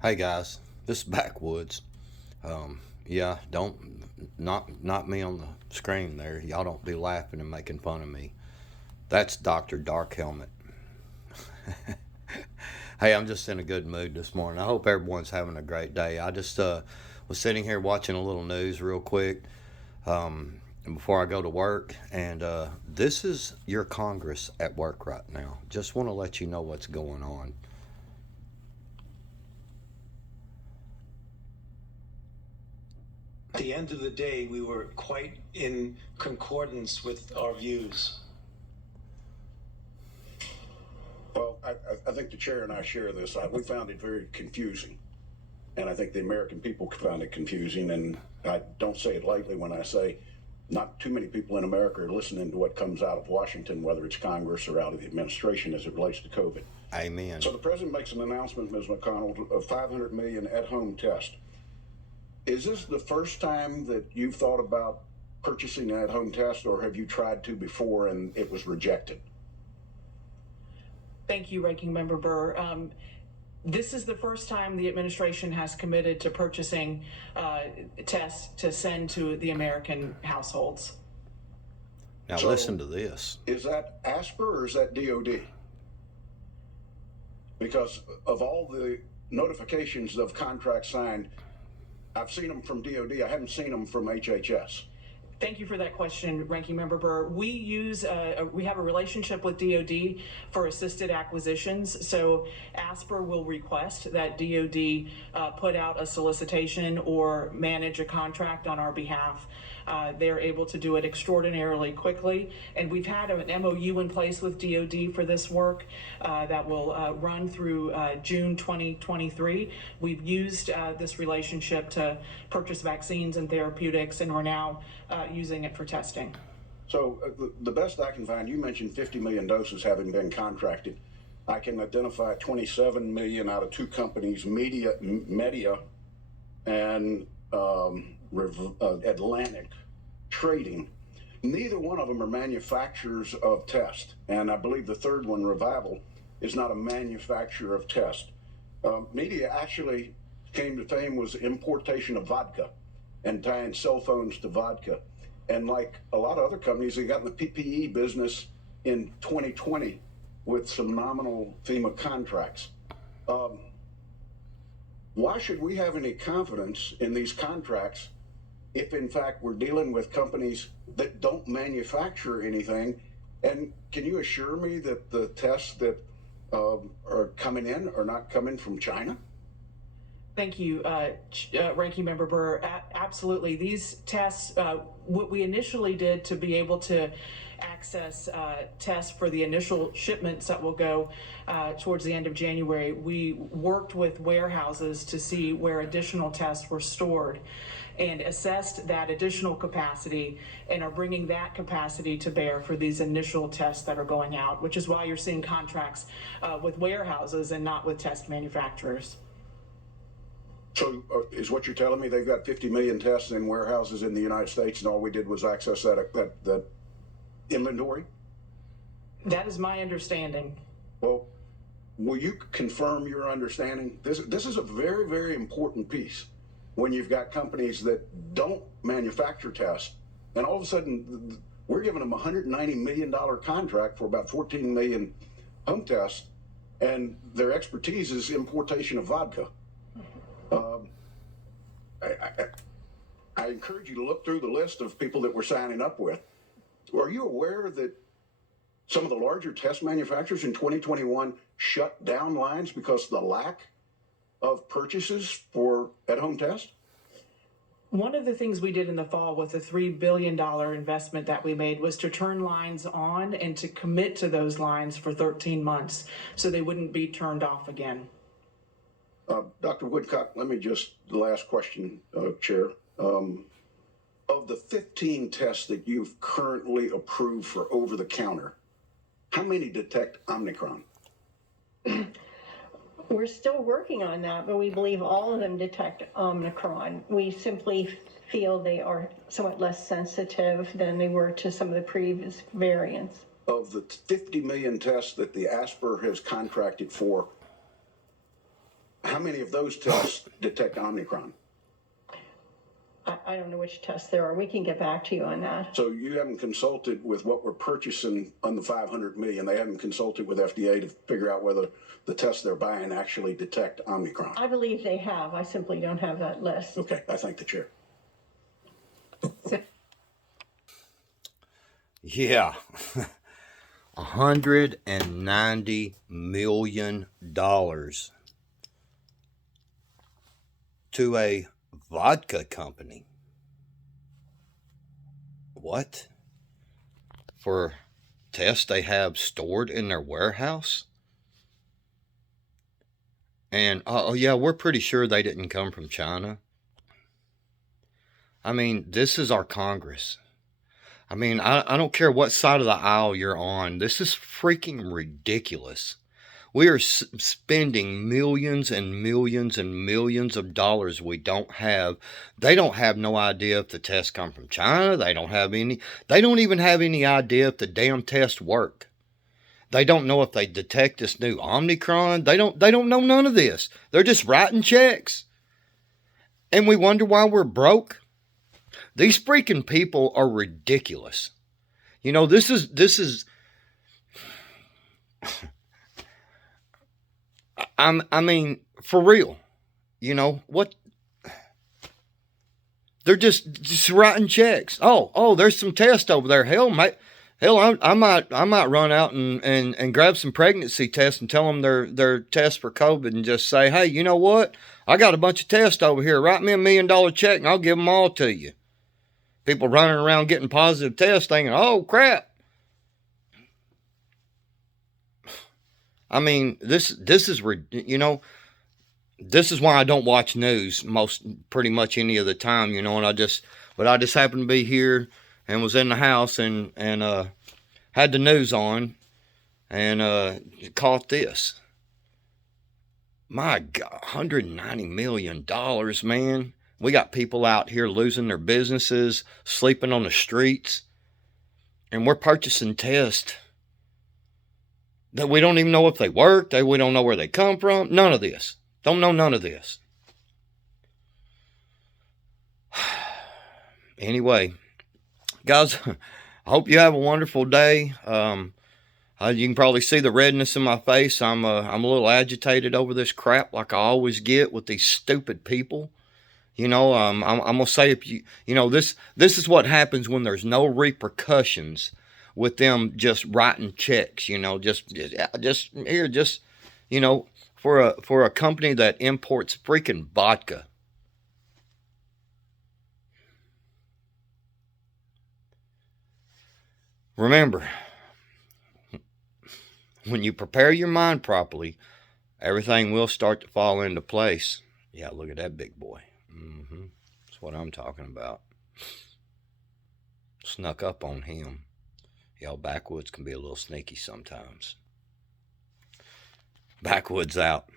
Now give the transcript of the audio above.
Hey guys, this is Backwoods. Yeah, don't not me on the screen there. Y'all don't be laughing and making fun of me. That's Doctor Dark Helmet. Hey, I'm just in a good mood this morning. I hope everyone's having a great day. I just was sitting here watching a little news real quick before I go to work, and this is your Congress at work right now. Just want to let you know what's going on. At the end of the day, we were quite in concordance with our views. Well, I think the chair and I share this. We found it very confusing. And I think the American people found it confusing. And I don't say it lightly when I say not too many people in America are listening to what comes out of Washington, whether it's Congress or out of the administration as it relates to COVID. Amen. So the president makes an announcement, Ms. McConnell, of 500 million at-home tests. Is this the first time that you've thought about purchasing an at-home test, or have you tried to before and it was rejected? Thank you, Ranking Member Burr. This is the first time the administration has committed to purchasing tests to send to the American households. Now So, listen to this. Is that ASPR or is that DOD? Because of all the notifications of contracts signed, I've seen them from DOD. I haven't seen them from HHS. Thank you for that question, Ranking Member Burr. We have a relationship with DoD for assisted acquisitions. So ASPR will request that DoD put out a solicitation or manage a contract on our behalf. They're able to do it extraordinarily quickly, and we've had an MOU in place with DoD for this work that will run through June 2023. We've used this relationship to purchase vaccines and therapeutics, and we're now using it for testing. So the best I can find, you mentioned 50 million doses having been contracted. I can identify 27 million out of two companies, Media and Atlantic Trading. Neither one of them are manufacturers of tests, and I believe the third one, Revival, is not a manufacturer of tests. Media actually came to fame was importation of vodka and tying cell phones to vodka. And like a lot of other companies, they got in the PPE business in 2020 with some nominal FEMA contracts. Why should we have any confidence in these contracts if in fact we're dealing with companies that don't manufacture anything? And can you assure me that the tests that are coming in are not coming from China? Thank you, Ranking Member Burr. Absolutely. These tests, what we initially did to be able to access tests for the initial shipments that will go towards the end of January, we worked with warehouses to see where additional tests were stored and assessed that additional capacity and are bringing that capacity to bear for these initial tests that are going out, which is why you're seeing contracts with warehouses and not with test manufacturers. So is what you're telling me they've got 50 million tests in warehouses in the United States, and all we did was access that inventory? That is my understanding. Well, will you confirm your understanding? This is a very, very important piece when you've got companies that don't manufacture tests, and all of a sudden we're giving them a $190 million contract for about 14 million home tests, and their expertise is importation of vodka. I encourage you to look through the list of people that we're signing up with. Are you aware that some of the larger test manufacturers in 2021 shut down lines because of the lack of purchases for at-home tests? One of the things we did in the fall with the $3 billion investment that we made was to turn lines on and to commit to those lines for 13 months so they wouldn't be turned off again. Dr. Woodcock, let me just, the last question, Chair. Of the 15 tests that you've currently approved for over-the-counter, how many detect Omicron? We're still working on that, but we believe all of them detect Omicron. We simply feel they are somewhat less sensitive than they were to some of the previous variants. Of the 50 million tests that the ASPR has contracted for, How many of those tests detect Omicron? I don't know which tests there are. We can get back to you on that. So you haven't consulted with what we're purchasing on the 500 million. They haven't consulted with FDA to figure out whether the tests they're buying actually detect Omicron. I believe they have. I simply don't have that list. Okay, I thank the chair. Yeah. $190 million to a vodka company. What? For tests they have stored in their warehouse? And, oh yeah, we're pretty sure they didn't come from China. I mean, this is our Congress. I mean, I don't care what side of the aisle you're on. This is freaking ridiculous. We are spending millions and millions and millions of dollars we don't have. They don't have no idea if the tests come from China. They don't even have any idea if the damn tests work. They don't know if they detect this new Omicron. They don't know none of this. They're just writing checks. And we wonder why we're broke. These freaking people are ridiculous. You know, this is I mean, for real. You know, what? They're just writing checks. Oh, there's some tests over there. Hell, I might run out and grab some pregnancy tests and tell them they're tests for COVID and just say, hey, you know what? I got a bunch of tests over here. Write me $1 million check and I'll give them all to you. People running around getting positive tests thinking, oh, crap. I mean, this is, you know, this is why I don't watch news pretty much any of the time, you know, but I just happened to be here and was in the house and had the news on and caught this. My God, $190 million, man. We got people out here losing their businesses, sleeping on the streets, and we're purchasing tests that we don't even know if they work, we don't know where they come from, none of this. Don't know none of this. Anyway, guys, I hope you have a wonderful day. You can probably see the redness in my face. I'm a little agitated over this crap like I always get with these stupid people. You know, I'm gonna say if you know this is what happens when there's no repercussions with them just writing checks. You know, just you know, for a company that imports freaking vodka. Remember, when you prepare your mind properly, everything will start to fall into place. Yeah, look at that big boy. That's what I'm talking about. Snuck up on him. Y'all, backwoods can be a little sneaky sometimes. Backwoods out.